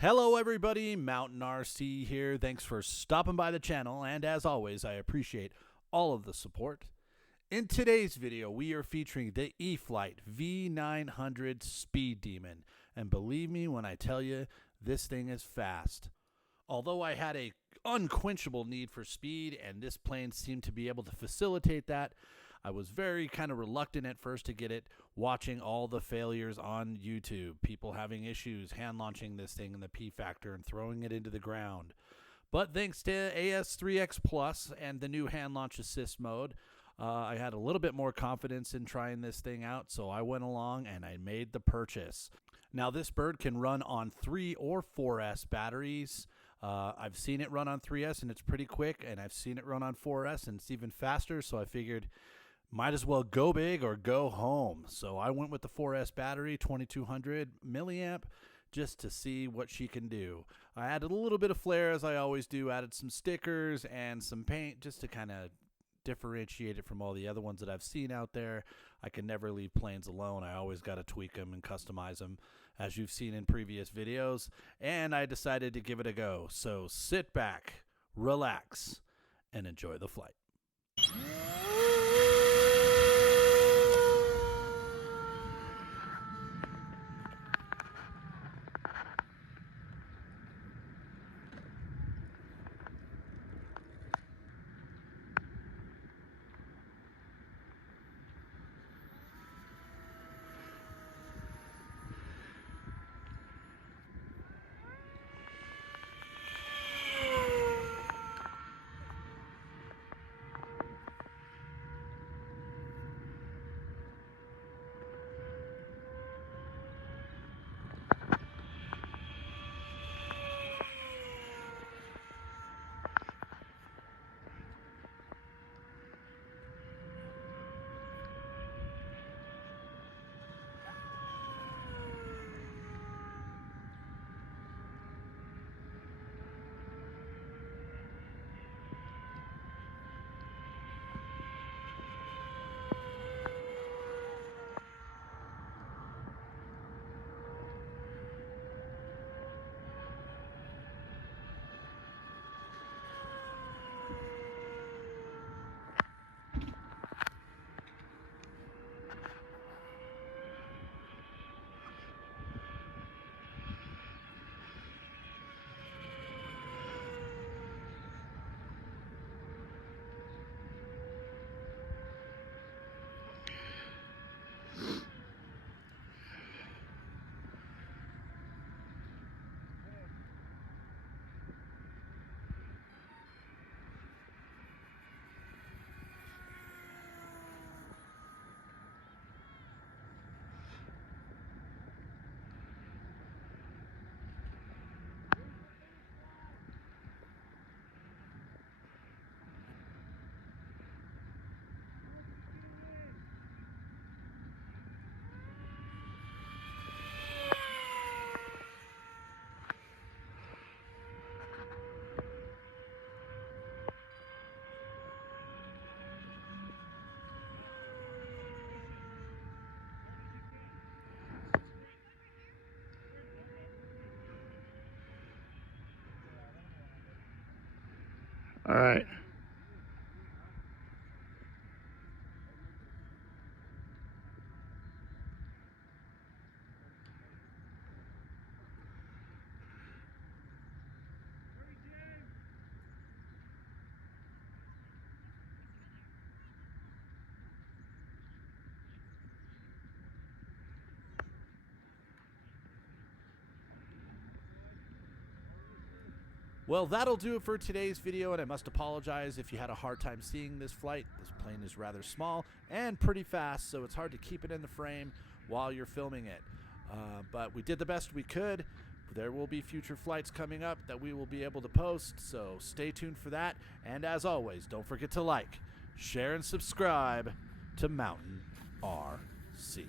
Hello everybody, Mountain RC here. Thanks for stopping by the channel, and as always, I appreciate all of the support. In today's video, we are featuring the E-flite V900 Speed Demon, and believe me when I tell you, this thing is fast. Although I had a unquenchable need for speed, and this plane seemed to be able to facilitate that, I was very kind of reluctant at first to get it, watching all the failures on YouTube, people having issues hand launching this thing in the P factor and throwing it into the ground. But thanks to AS3X Plus and the new hand launch assist mode, I had a little bit more confidence in trying this thing out, so I went along and I made the purchase. Now this bird can run on 3 or 4S batteries. I've seen it run on 3S and it's pretty quick, and I've seen it run on 4S and it's even faster, so I figured might as well go big or go home. So I went with the 4S battery, 2200 milliamp, just to see what she can do. I added a little bit of flair, as I always do, added some stickers and some paint just to kind of differentiate it from all the other ones that I've seen out there. I can never leave planes alone. I always got to tweak them and customize them, as you've seen in previous videos, and I decided to give it a go. So sit back, relax, and enjoy the flight. All right. Well, that'll do it for today's video, and I must apologize if you had a hard time seeing this flight. This plane is rather small and pretty fast, so it's hard to keep it in the frame while you're filming it. But we did the best we could. There will be future flights coming up that we will be able to post, so stay tuned for that. And as always, don't forget to like, share, and subscribe to Mountain RC.